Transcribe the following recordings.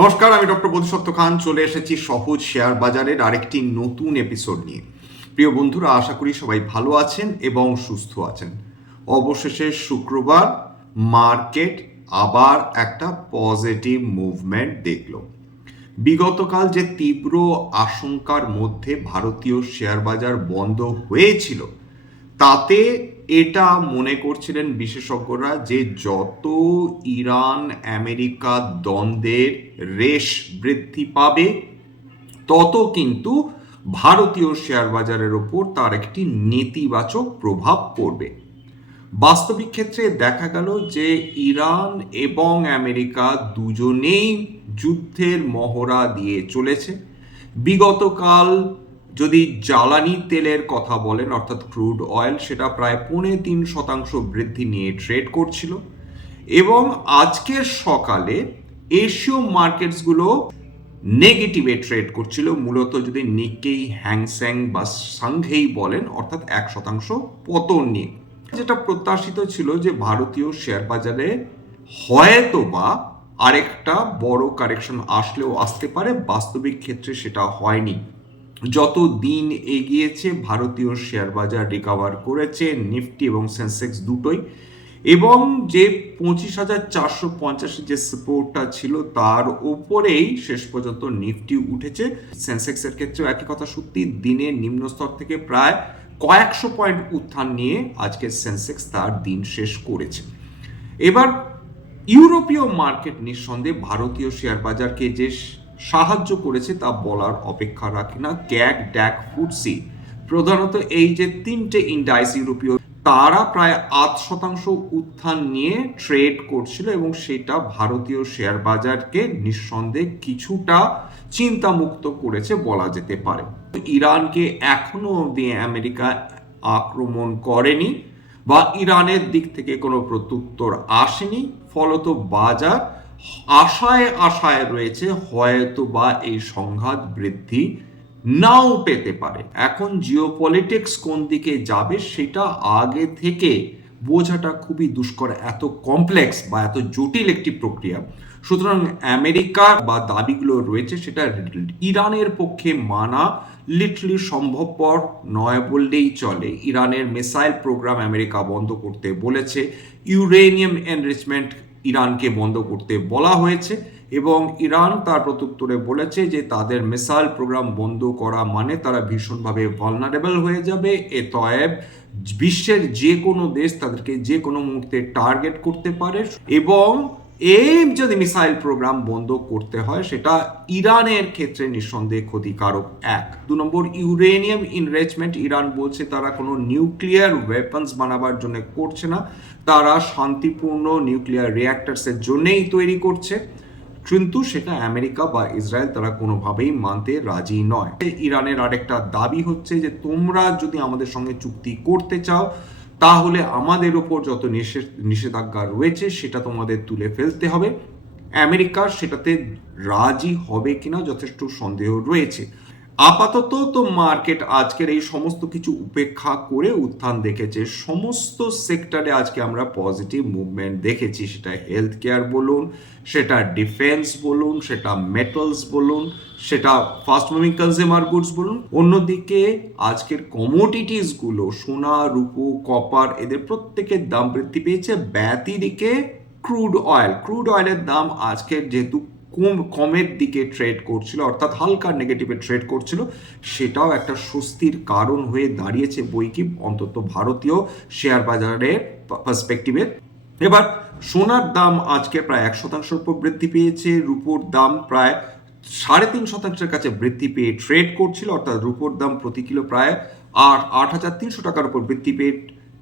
নমস্কার, আমি ডক্টর বোধিসত্ত্ব খান। চলে এসেছি সহজ শেয়ার বাজারের আরেকটি নতুন এপিসোড নিয়ে। প্রিয় বন্ধুরা, আশা করি সবাই ভালো আছেন এবং সুস্থ আছেন। অবশেষে শুক্রবার মার্কেট আবার একটা পজিটিভ মুভমেন্ট দেখল। বিগতকাল যে তীব্র আশঙ্কার মধ্যে ভারতীয় শেয়ার বাজার বন্ধ হয়েছিল, তাতে এটা মনে করছিলেন বিশেষজ্ঞরা যে যত ইরান, আমেরিকা দ্বন্দ্বের রেশ বৃদ্ধি পাবে, তত কিন্তু ভারতীয় শেয়ার বাজারের ওপর তার একটি নেতিবাচক প্রভাব পড়বে। বাস্তবিক ক্ষেত্রে দেখা গেল যে ইরান এবং আমেরিকা দুজনেই যুদ্ধের মহড়া দিয়ে চলেছে। বিগতকাল যদি জ্বালানি তেলের কথা বলেন, অর্থাৎ ক্রুড অয়েল, সেটা প্রায় পৌনে তিন শতাংশ বৃদ্ধি নিয়ে ট্রেড করছিল। এবং আজকের সকালে এশীয় মার্কেটসগুলো নেগেটিভে ট্রেড করছিল। মূলত যদি নিকেই হ্যাংস্যাং বা সাংঘেই বলেন, অর্থাৎ এক শতাংশ পতন নিয়ে। যেটা প্রত্যাশিত ছিল যে ভারতীয় শেয়ার বাজারে হয়তো বা আরেকটা বড় কারেকশন আসলেও আসতে পারে, বাস্তবিক ক্ষেত্রে সেটা হয়নি। যত দিন এগিয়েছে, ভারতীয় শেয়ার বাজার রিকভার করেছে নিফটি এবং সেন্সেক্স দুটোই। এবং যে পঁচিশ হাজার চারশো পঞ্চাশের যে সাপোর্টটা ছিল, তার উপরেই শেষ পর্যন্ত নিফটি উঠেছে। সেন্সেক্সের ক্ষেত্রেও একই কথা সত্যি দিনের নিম্ন স্তর থেকে প্রায় কয়েকশো পয়েন্ট উত্থান নিয়ে আজকে সেন্সেক্স তার দিন শেষ করেছে। এবার ইউরোপীয় মার্কেট নিঃসন্দেহে ভারতীয় শেয়ার বাজারকে যে সাহায্য করেছে তা বলার অপেক্ষা রাখে না ক্যাগ ড্যাক ফুডসি। প্রধানত এই যে তিনটে ইন্ডাইস ইউরোপীয়, তারা প্রায় আট শতাংশ উত্থান নিয়ে ট্রেড করছিল এবং সেটা ভারতীয় শেয়ার বাজারকে নিঃসন্দেহে কিছুটা চিন্তামুক্ত করেছে বলা যেতে পারে। ইরানকে এখনও অবধি আমেরিকা আক্রমণ করেনি বা ইরানের দিক থেকে কোনো প্রত্যুত্তর আসেনি, ফলত বাজার আশায় আশায় রয়েছে হয়তো বা এই সংঘাত বৃদ্ধি নাও পেতে পারে। এখন জিওপলিটিক্স কোন দিকে যাবে সেটা আগে থেকে বোঝাটা খুবই দুষ্কর, এত কমপ্লেক্স বা এত জটিল একটি প্রক্রিয়া। সুতরাং আমেরিকা বা দাবিগুলো রয়েছে সেটা ইরানের পক্ষে মানা লিটলি সম্ভবপর নয় বললেই চলে। ইরানের মিসাইল প্রোগ্রাম আমেরিকা বন্ধ করতে বলেছে। ইউরেনিয়াম এনরিচমেন্ট ইরানকে বন্ধ করতে বলা হয়েছে এবং ইরান তার প্রত্যুত্তরে বলেছে যে তাদের মিসাইল প্রোগ্রাম বন্ধ করা মানে তারা ভীষণভাবে ভলনারেবল হয়ে যাবে। এ তয়েব বিশ্বের যে কোনো দেশ তাদেরকে যে কোনো মুহূর্তে টার্গেট করতে পারে এবং এই যদি মিসাইল প্রোগ্রাম বন্ধ করতে হয়, সেটা ইরানের ক্ষেত্রে নিঃসন্দেহে ক্ষতিকারক এক। দু নম্বর, ইউরেনিয়াম ইনরিচমেন্ট ইরান বলছে তারা কোনো নিউক্লিয়ার ওয়েপন্স বানাবার জন্য করছে না। তারা শান্তিপূর্ণ নিউক্লিয়ার রিয়াক্টার্সের জন্যেই তৈরি করছে। কিন্তু সেটা আমেরিকা বা ইসরায়েল তারা কোনোভাবেই মানতে রাজি নয়। ইরানের আরেকটা দাবি হচ্ছে যে তোমরা যদি আমাদের সঙ্গে চুক্তি করতে চাও তাহলে আমাদের ওপর যত নিষেধ, নিষেধাজ্ঞা রয়েছে, সেটা তোমাদের তুলে ফেলতে হবে। আমেরিকা সেটাতে রাজি হবে কিনা যথেষ্ট সন্দেহ রয়েছে। আপাতত তো মার্কেট আজকের এই সমস্ত কিছু উপেক্ষা করে উত্থান দেখেছে। সমস্ত সেক্টরে আজকে আমরা পজিটিভ মুভমেন্ট দেখেছি। সেটা হেলথ কেয়ার বলুন, সেটা ডিফেন্স বলুন, সেটা মেটালস বলুন, সেটা ফাস্ট মুভিং কনজিউমার গুডস বলুন। অন্যদিকে আজকের কমোডিটিসগুলো সোনা, রূপো কপার এদের প্রত্যেকের দাম বৃদ্ধি পেয়েছে। ব্যতিরিকে ক্রুড অয়েল ক্রুড অয়েলের দাম আজকের যেহেতু কম, কমের দিকে ট্রেড করছিল, অর্থাৎ হালকা নেগেটিভে ট্রেড করছিল, সেটাও একটা স্বস্তির কারণ হয়ে দাঁড়িয়েছে বই কি অন্তত ভারতীয় শেয়ার বাজারের পার্সপেক্টিভে এবার, সোনার দাম আজকে প্রায় এক উপর বৃদ্ধি পেয়েছে, রুপোর দাম প্রায় সাড়ে তিন শতাংশের কাছে বৃদ্ধি পেয়ে ট্রেড করছিল, অর্থাৎ রুপোর দাম প্রতি কিলো প্রায় আট আট হাজার তিনশো টাকার উপর বৃদ্ধি পেয়ে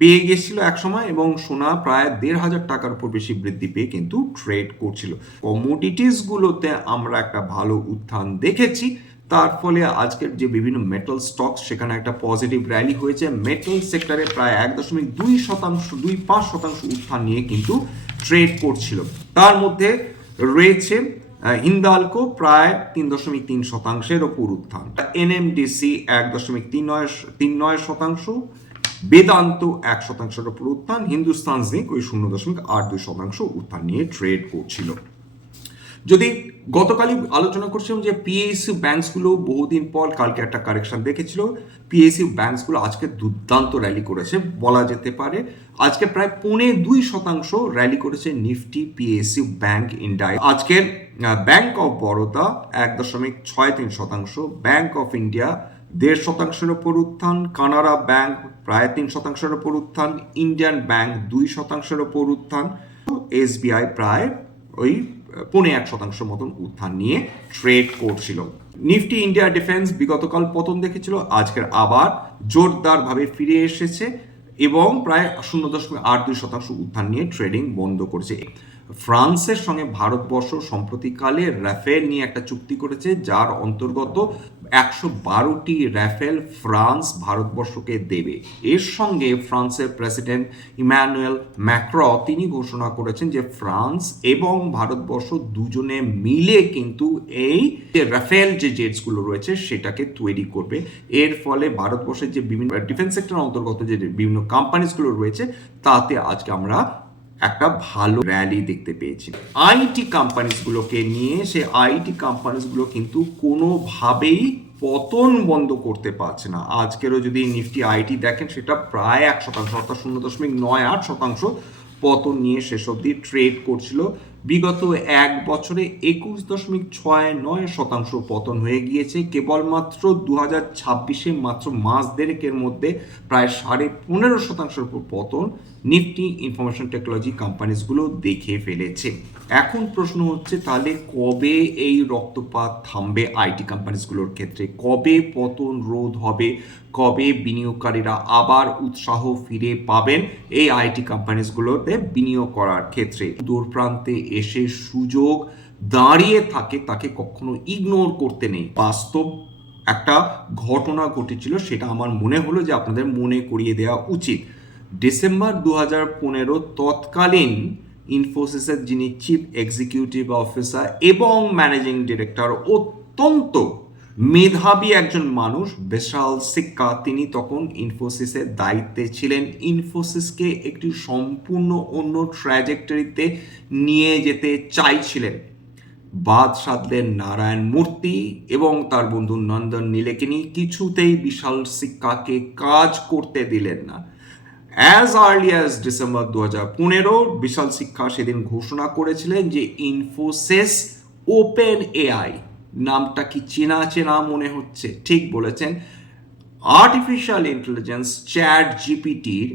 পেয়ে গেছিল এক সময় এবং সোনা প্রায় দেড় হাজার টাকার উপর বেশি বৃদ্ধি পেয়ে কিন্তু ট্রেড করছিল। কমোডিটিসগুলোতে আমরা একটা ভালো উত্থান দেখেছি। তার ফলে আজকের যে বিভিন্ন মেটাল স্টক সেখানে একটা পজিটিভ র্যালি হয়েছে। মেটাল সেক্টরে প্রায় এক দশমিক দুই শতাংশ, দুই পাঁচ শতাংশ উত্থান নিয়ে কিন্তু ট্রেড করছিল। তার মধ্যে রয়েছে হিন্দালকো প্রায় তিন দশমিক তিন শতাংশের ওপর উত্থান। এনএমডিসি এক দশমিক তিন নয় তিন নয় শতাংশ বেদান্ত এক শতাংশের উত্থান, হিন্দুস্তান জিঙ্ক ওই শূন্য দশমিক আট দুই শতাংশ উত্থান নিয়ে ট্রেড করছিল। যদি গতকালই আলোচনা করছিলাম যে পিএসইউ ব্যাংকসগুলো বহুদিন পর কালকে একটা কারেকশন দেখেছিল পিএসইউ ব্যাংকসগুলো আজকে দুর্দান্ত র্যালি করেছে, বলা যেতে পারে। আজকে প্রায় পৌনে দুই শতাংশ র্যালি করেছে নিফটি পিএসইউ ব্যাংক ইন্ডিয়া আজকের ব্যাংক অফ বরোদা এক দশমিক ছয় তিন শতাংশ ব্যাংক অফ ইন্ডিয়া দেড় শতাংশের ওপর উত্থান, কানাড়া ব্যাংক প্রায় তিন শতাংশের ওপর উত্থান, ইন্ডিয়ান ব্যাংক দুই শতাংশের ওপর উত্থান, এসবিআই প্রায় ওই পৌনে এক শতাংশ মতন উত্থান নিয়ে ট্রেড করছিল। নিফটি ইন্ডিয়া ডিফেন্স বিগতকাল পতন দেখেছিল, আজকের আবার জোরদারভাবে ফিরে এসেছে এবং প্রায় শূন্য দশমিক আট দুই শতাংশ উত্থান নিয়ে ট্রেডিং বন্ধ করেছে। ফ্রান্সের সঙ্গে ভারতবর্ষ সম্প্রতিকালে রাফেল নিয়ে একটা চুক্তি করেছে, যার অন্তর্গত একশো বারোটি রাফেল ফ্রান্স ভারতবর্ষকে দেবে। এর সঙ্গে ফ্রান্সের প্রেসিডেন্ট ইম্যানুয়েল ম্যাক্র তিনি ঘোষণা করেছেন যে ফ্রান্স এবং ভারতবর্ষ দুজনে মিলে কিন্তু এই যে রাফেল যে জেটসগুলো রয়েছে, সেটাকে তৈরি করবে। এর ফলে ভারতবর্ষের যে বিভিন্ন ডিফেন্স সেক্টর অন্তর্গত যে বিভিন্ন কোম্পানিজগুলো রয়েছে, তাতে আজকে আমরা একটা ভালো র্যালি দেখতে পেয়েছি। আইটি কোম্পানিসগুলোকে নিয়ে সে আইটি কোম্পানিসগুলো কিন্তু কোনোভাবেই পতন বন্ধ করতে পারছে না। আজকেরও যদি নিফটি আইটি দেখেন, সেটা প্রায় এক শতাংশ, অর্থাৎ শূন্য দশমিক নয় আট শতাংশ পতন নিয়ে শেষ অবধি ট্রেড করছিল। বিগত এক বছরে একুশ দশমিক ছয় নয় শতাংশ পতন হয়ে গিয়েছে। কেবলমাত্র দু হাজার ছাব্বিশে মাত্র মাস দেড়েকের মধ্যে প্রায় সাড়ে পনেরো শতাংশের উপর পতন নিফটি ইনফরমেশন টেকনোলজি কোম্পানিজগুলো দেখে ফেলেছে। এখন প্রশ্ন হচ্ছে, তাহলে কবে এই রক্তপাত থামবে আইটি কোম্পানিজগুলোর ক্ষেত্রে? কবে পতন রোধ হবে? কবে বিনিয়োগকারীরা আবার উৎসাহ ফিরে পাবেন এই আইটি কোম্পানিজগুলোতে বিনিয়োগ করার ক্ষেত্রে? দূর প্রান্তে এসে সুযোগ দাঁড়িয়ে থাকে, তাকে কখনো ইগনোর করতে নেই। বাস্তব একটা ঘটনা ঘটেছিল, সেটা আমার মনে হলো যে আপনাদের মনে করিয়ে দেওয়া উচিত। ডিসেম্বর দু হাজার পনেরো তৎকালীন ইনফোসিসের যিনি চিফ এক্সিকিউটিভ অফিসার এবং ম্যানেজিং ডিরেক্টর অত্যন্ত মেধাবী একজন মানুষ, বিশাল সিক্কা তিনি তখন ইনফোসিসের দায়িত্বে ছিলেন। ইনফোসিসকে একটি সম্পূর্ণ অন্য ট্র্যাজেক্টরিতে নিয়ে যেতে চাইছিলেন। বাদ সাধলেন নারায়ণ মূর্তি এবং তার বন্ধু নন্দন নীলেকিনি কিছুতেই বিশাল সিক্কাকে কাজ করতে দিলেন না। অ্যাজ আর্লি অ্যাজ ডিসেম্বর দু হাজার পনেরো, বিশাল শিক্ষা সেদিন ঘোষণা করেছিলেন যে ইনফোসিস ওপেন এআই নামটা কি চেনা চেনা মনে হচ্ছে। ঠিক বলেছেন। আর্টিফিশিয়াল ইন্টেলিজেন্স চ্যাট জিপিটির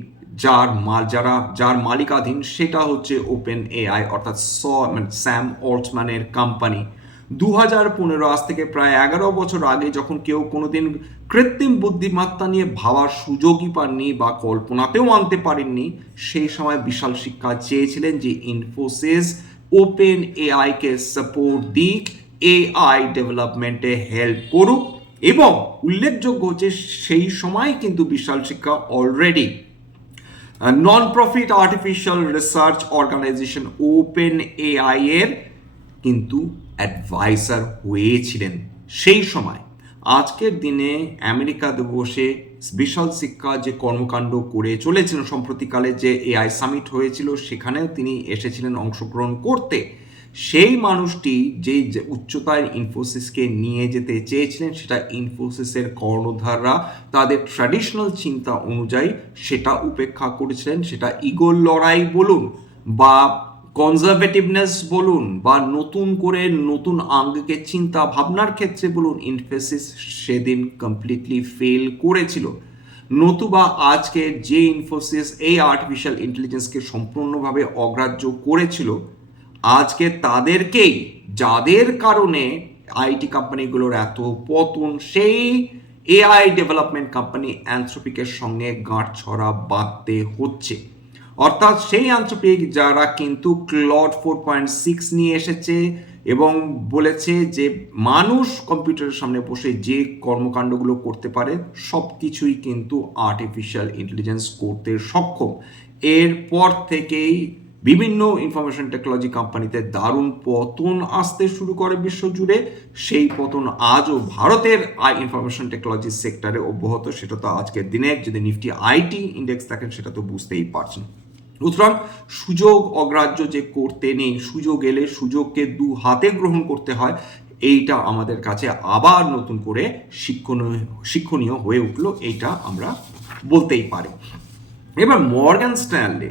যার মাল, যারা, যার মালিকাধীন সেটা হচ্ছে ওপেন এআই অর্থাৎ মানে স্যাম অল্টম্যানের কোম্পানি দু হাজার পনেরো আজ থেকে প্রায় এগারো বছর আগে যখন কেউ কোনোদিন কৃত্রিম বুদ্ধিমত্তা নিয়ে ভাবার সুযোগই পাননি বা কল্পনাতেও আনতে পারেননি, সেই সময় বিশাল শিক্ষা চেয়েছিলেন যে ইনফোসিস ওপেন এআইকে সাপোর্ট দিক। এআই ডেভেলপমেন্টে হেল্প করুক এবং উল্লেখযোগ্য হচ্ছে সেই সময় কিন্তু বিশাল শিক্ষা already non profit artificial research organisation OpenAI এর কিন্তু অ্যাডভাইসার হয়েছিলেন সেই সময়। আজকের দিনে আমেরিকা বসে বিশাল শিক্ষা যে কর্মকাণ্ড করে চলেছিলেন সম্প্রতিকালে যে এআই সামিট হয়েছিল, সেখানেও তিনি এসেছিলেন অংশগ্রহণ করতে। সেই মানুষটি যে উচ্চতায় ইনফোসিসকে নিয়ে যেতে চেয়েছিলেন, সেটা ইনফোসিসের কর্ণধাররা তাদের ট্র্যাডিশনাল চিন্তা অনুযায়ী সেটা উপেক্ষা করেছিলেন। সেটা ইগোর লড়াই বলুন বা কনজারভেটিভনেস বলুন বা নতুন করে নতুন আঙ্গিকের চিন্তা ভাবনার ক্ষেত্রে বলুন, ইনফোসিস সেদিন কমপ্লিটলি ফেল করেছিল। নতুবা আজকে যে ইনফোসিস এই আর্টিফিশিয়াল ইন্টেলিজেন্সকে সম্পূর্ণভাবে অগ্রাহ্য করেছিল আজকে তাদেরকেই, যাদের কারণে আইটি কোম্পানিগুলোর এত পতন, সেই এআই ডেভেলপমেন্ট কোম্পানি অ্যান্থ্রোপিকের সঙ্গে গাঁট ছড়া বাঁধতে হচ্ছে। অর্থাৎ সেই অ্যান্থ্রোপিক যারা কিন্তু ক্লড ফোর পয়েন্ট সিক্স নিয়ে এসেছে এবং বলেছে যে মানুষ কম্পিউটারের সামনে বসে যে কর্মকাণ্ডগুলো করতে পারে সব কিছুই কিন্তু আর্টিফিশিয়াল ইন্টেলিজেন্স করতে সক্ষম। এরপর থেকেই বিভিন্ন ইনফরমেশন টেকনোলজি কোম্পানিতে দারুণ পতন আসতে শুরু করে বিশ্বজুড়ে। সেই পতন আজও ভারতের আই ইনফরমেশন টেকনোলজি সেক্টরে অব্যাহত, সেটা তো আজকের দিনে। যদি নিফটি আইটি ইন্ডেক্স থাকেন সেটা তো বুঝতেই পারছেন। সুতরাং সুযোগ অগ্রাহ্য যে করতে নেই, সুযোগ এলে সুযোগকে দু হাতে গ্রহণ করতে হয়। এইটা আমাদের কাছে আবার নতুন করে শিক্ষণীয় শিক্ষণীয় হয়ে উঠল, এইটা আমরা বলতেই পারি। এবার মর্গান স্ট্যানলে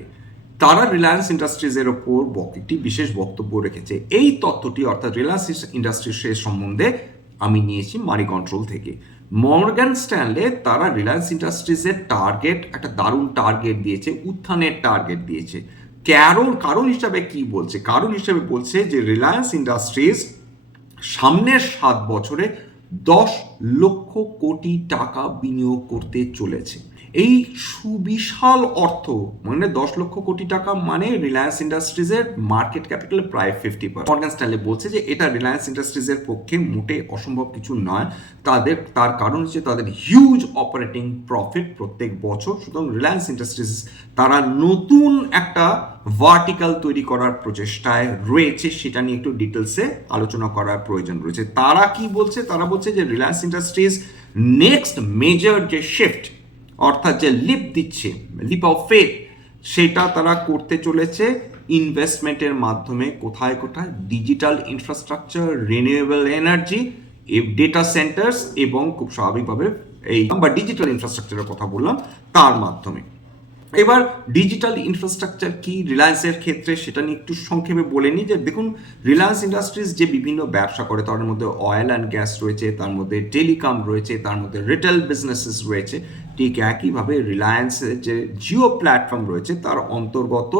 তারা রিলায়েন্স ইন্ডাস্ট্রিজের ওপর একটি বিশেষ বক্তব্য রেখেছে। এই তত্ত্বটি অর্থাৎ রিলায়েন্স ইন্ডাস্ট্রিজ ইন্ডাস্ট্রিজের সম্বন্ধে আমি নিয়েছি মানি কন্ট্রোল থেকে। মর্গান স্ট্যানলে তারা রিলায়েন্স ইন্ডাস্ট্রিজের টার্গেট, একটা দারুণ টার্গেট দিয়েছে, উত্থানের টার্গেট দিয়েছে। কারণ কারণ হিসাবে কি বলছে? কারণ হিসাবে বলছে যে রিলায়েন্স ইন্ডাস্ট্রিজ সামনের সাত বছরে দশ লক্ষ কোটি টাকা বিনিয়োগ করতে চলেছে। এই সুবিশাল অর্থ মানে দশ লক্ষ কোটি টাকা মানে রিলায়েন্স ইন্ডাস্ট্রিজের মার্কেট ক্যাপিটাল প্রায় ফিফটি পার্সেন্ট মর্গান বলছে যে এটা রিলায়েন্স ইন্ডাস্ট্রিজের পক্ষে মোটে অসম্ভব কিছু নয়। তাদের, তার কারণ হচ্ছে তাদের হিউজ অপারেটিং প্রফিট প্রত্যেক বছর। সুতরাং রিলায়েন্স ইন্ডাস্ট্রিজ তারা নতুন একটা ভার্টিক্যাল তৈরি করার প্রচেষ্টায় রয়েছে, সেটা নিয়ে একটু ডিটেলসে আলোচনা করার প্রয়োজন রয়েছে। তারা কি বলছে? তারা বলছে যে রিলায়েন্স ইন্ডাস্ট্রিজ নেক্সট মেজর যে শিফট অর্থাৎ যে লিপ দিচ্ছে লিপ অফ ফেথ সেটা তারা করতে চলেছে ইনভেস্টমেন্টের মাধ্যমে। কোথায় কোথায়? Digital infrastructure renewable energy data centres এবং খুব স্বাভাবিকভাবে এই বা ডিজিটাল ইনফ্রাস্ট্রাকচারের কথা বললাম, তার মাধ্যমে। এবার ডিজিটাল ইনফ্রাস্ট্রাকচার কি রিলায়েন্সের ক্ষেত্রে সেটা নিয়ে একটু সংক্ষেপে বলে নিই যে দেখুন রিলায়েন্স ইন্ডাস্ট্রিজ যে বিভিন্ন ব্যবসা করে তার মধ্যে অয়েল অ্যান্ড গ্যাস রয়েছে, তার মধ্যে টেলিকম রয়েছে, তার মধ্যে রিটেল বিজনেসেস রয়েছে, ঠিক একইভাবে রিলায়েন্সের যে জিও প্ল্যাটফর্ম রয়েছে, তার অন্তর্গত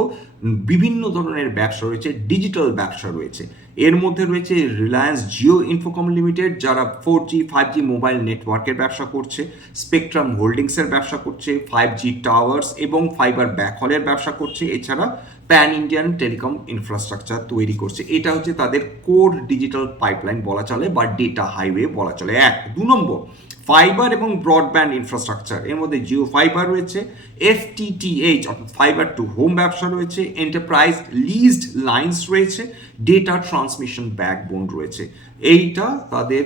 বিভিন্ন ধরনের ব্যবসা রয়েছে ডিজিটাল ব্যবসা রয়েছে। এর মধ্যে রয়েছে রিলায়েন্স জিও ইনফোকম লিমিটেড যারা four G five G mobile নেটওয়ার্কের ব্যবসা করছে স্পেকট্রাম হোল্ডিংসের ব্যবসা করছে ফাইভ জি টাওয়ার্স এবং ফাইবার ব্যাকহলের ব্যবসা করছে, এছাড়া প্যান ইন্ডিয়ান টেলিকম ইনফ্রাস্ট্রাকচার তৈরি করছে। এটা হচ্ছে তাদের কোর ডিজিটাল পাইপলাইন বলা চলে বা ডেটা হাইওয়ে বলা চলে। এক, দু নম্বর ফাইবার এবং ব্রডব্যান্ড ইনফ্রাস্ট্রাকচার এর মধ্যে জিও ফাইবার রয়েছে এফটিটিএইচ অর্থাৎ ফাইবার টু হোম ব্যবসা রয়েছে এন্টারপ্রাইজ লিজড লাইন্স রয়েছে ডেটা ট্রান্সমিশন ব্যাকবোন রয়েছে। এইটা তাদের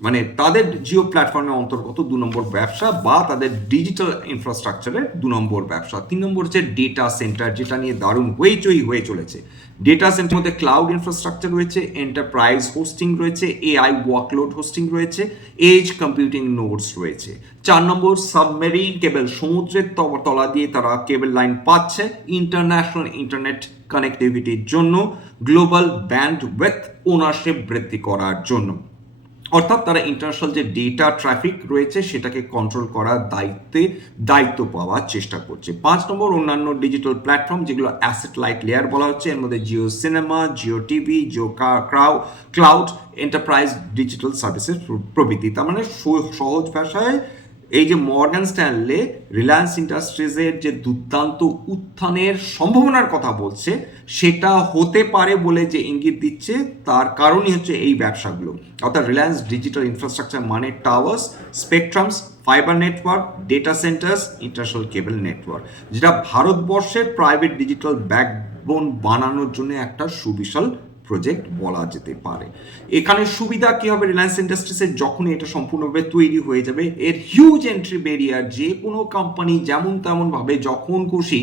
মানে তাদের জিও প্ল্যাটফর্মের অন্তর্গত দু নম্বর ব্যবসা বা তাদের ডিজিটাল ইনফ্রাস্ট্রাকচারের দু নম্বর ব্যবসা। তিন নম্বর হচ্ছে ডেটা সেন্টার যেটা নিয়ে দারুণ হইচই হয়ে চলেছে। ডেটা সেন্টার মধ্যে ক্লাউড ইনফ্রাস্ট্রাকচার রয়েছে এন্টারপ্রাইজ হোস্টিং রয়েছে এআই ওয়ার্কলোড হোস্টিং রয়েছে এজ কম্পিউটিং নোডস রয়েছে। চার নম্বর সাবমেরিন কেবল সমুদ্রের তলা দিয়ে তারা কেবল লাইন পাচ্ছে ইন্টারন্যাশনাল ইন্টারনেট কানেক্টিভিটির জন্য গ্লোবাল ব্যান্ড ওয়েথ ওনারশিপ বৃদ্ধি করার জন্য। অর্থাৎ তারা ইন্টারন্যাশনাল যে ডেটা ট্রাফিক রয়েছে সেটাকে কন্ট্রোল করার দায়িত্বে দায়িত্ব পাওয়ার চেষ্টা করছে। পাঁচ নম্বর অন্যান্য ডিজিটাল প্ল্যাটফর্ম যেগুলো অ্যাসেট লাইট লেয়ার বলা হচ্ছে, এর মধ্যে জিও সিনেমা জিও টিভি জিও ক্রাউ ক্লাউড এন্টারপ্রাইজ ডিজিটাল সার্ভিসেস প্রভৃতি। তার মানে সহজ ভাষায় এই যে মর্গান স্ট্যানলে রিলায়েন্স ইন্ডাস্ট্রিজের যে দুর্দান্ত উত্থানের সম্ভাবনার কথা বলছে, সেটা হতে পারে বলে যে ইঙ্গিত দিচ্ছে, তার কারণই হচ্ছে এই ব্যবসাগুলো। অর্থাৎ রিলায়েন্স ডিজিটাল ইনফ্রাস্ট্রাকচার মানে towers spectrums fibre network data centres international cable network যেটা ভারতবর্ষের প্রাইভেট ডিজিটাল ব্যাকবোন বানানোর জন্য একটা সুবিশাল প্রজেক্ট বলা যেতে পারে। এখানে সুবিধা কি হবে? রিলায়েন্স ইন্ডাস্ট্রিজের যখনই এটা সম্পূর্ণভাবে তৈরি হয়ে যাবে, এর হিউজ এন্ট্রি বেরিয়ার যে কোনো কোম্পানি যেমন তেমনভাবে যখন খুশি,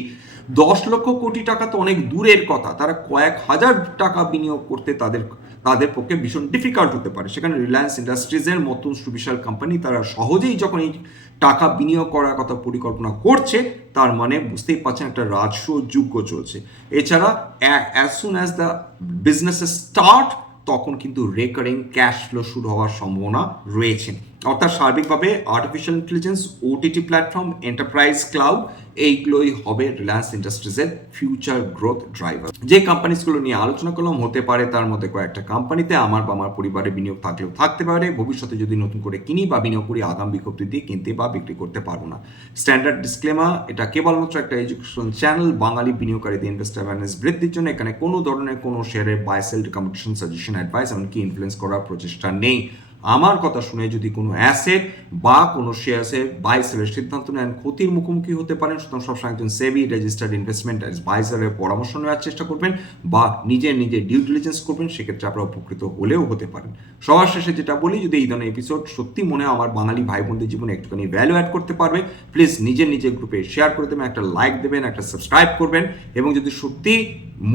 দশ লক্ষ কোটি টাকা তো অনেক দূরের কথা, তারা কয়েক হাজার টাকা বিনিয়োগ করতে তাদের তাদের পক্ষে ভীষণ ডিফিকাল্ট হতে পারে। সেখানে রিলায়েন্স ইন্ডাস্ট্রিজের মতন সুবিশাল কোম্পানি তারা সহজেই যখন এই টাকা বিনিয়োগ করার কথা পরিকল্পনা করছে, তার মানে বুঝতেই পারছেন একটা রাজস্ব যুগ্য চলছে। এছাড়া as soon as the business start তখন কিন্তু রেকারিং ক্যাশ ফ্লো শুরু হওয়ার সম্ভাবনা রয়েছে। অর্থাৎ সার্বিকভাবে artificial intelligence OTT platform enterprise cloud এইগুলোই হবে রিলায়েন্স ইন্ডাস্ট্রিজের ফিউচার গ্রোথ ড্রাইভার যে কোম্পানিসগুলো নিয়ে আলোচনা করলাম, হতে পারে তার মধ্যে কয়েকটা কোম্পানিতে আমার বা আমার পরিবারে বিনিয়োগ থাকলেও থাকতে পারে। ভবিষ্যতে যদি নতুন করে কিনি বা বিনিয়োগ করি, আগাম বিজ্ঞপ্তি দিয়ে কিনতে বা বিক্রি করতে পারব না। স্ট্যান্ডার্ড ডিসক্লেমা এটা কেবলমাত্র একটা এডুকেশন চ্যানেল বাঙালি বিনিয়োগকারীদের ইনভেস্টার অ্যাওয়ারনেস বৃদ্ধির জন্য। এখানে কোনো ধরনের কোনো শেয়ারের buy sell recommendation suggestion advice এমনকি ইনফ্লুয়েন্স করার প্রচেষ্টা নেই। আমার কথা শুনে যদি কোনো অ্যাসেট বা কোনো শেয়ার্সে বাই সেলের সিদ্ধান্ত নেন, ক্ষতির মুখোমুখি হতে পারেন। সুতরাং সবসময় একজন সেবি রেজিস্টার্ড ইনভেস্টমেন্ট অ্যাডভাইজারের পরামর্শ নেওয়ার চেষ্টা করবেন বা নিজে নিজে ডিউ ডিলিজেন্স করবেন, সেক্ষেত্রে আপনারা উপকৃত হলেও হতে পারেন। সবার শেষে যেটা বলি, যদি এই ধরনের এপিসোড সত্যি মনে আমার বাঙালি ভাই বোনদের জীবনে একটুখানি ভ্যালু অ্যাড করতে পারবে প্লিজ নিজের নিজের গ্রুপে শেয়ার করে দেবেন, একটা লাইক দেবেন, একটা সাবস্ক্রাইব করবেন এবং যদি সত্যি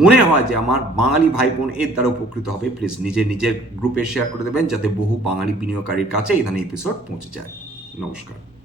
মনে হয় যে আমার বাঙালি ভাই বোন এর দ্বারা উপকৃত হবে প্লিজ নিজের নিজের গ্রুপে শেয়ার করে দেবেন, যাতে বহু বাঙালি বিনিয়োগকারীর কাছে ধরনের এপিসোড পৌঁছে যায়। নমস্কার।